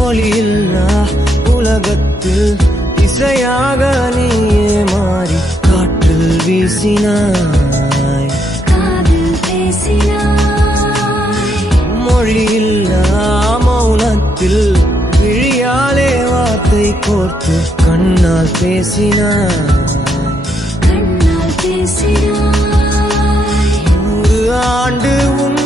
ஒளியில்லா உலகத்தில் இசையாக நீயே மாறி காற்றில் வீசினாய், காதில் பேசினாய். மொழியில்லா மௌனத்தில் விழியாலே வார்த்தை கோர்த்து கண்ணால் பேசினாய், கண்ணால் பேசினாய். 100 ஆண்டு உன்